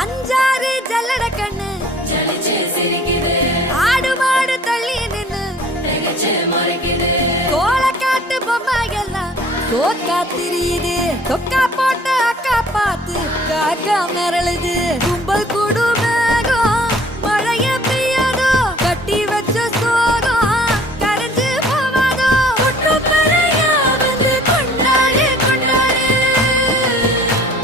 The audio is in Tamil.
அஞ்சாறு ஜல்லட கண்ணு ஆடு மாடு தள்ளி நின்னு கோலக்காட்டு பொம்மை எல்லாம் தோக்கா திரியுது தொக்கா போட்ட அக்கா பார்த்து காக்கா மிரளுது கும்பல் கூடு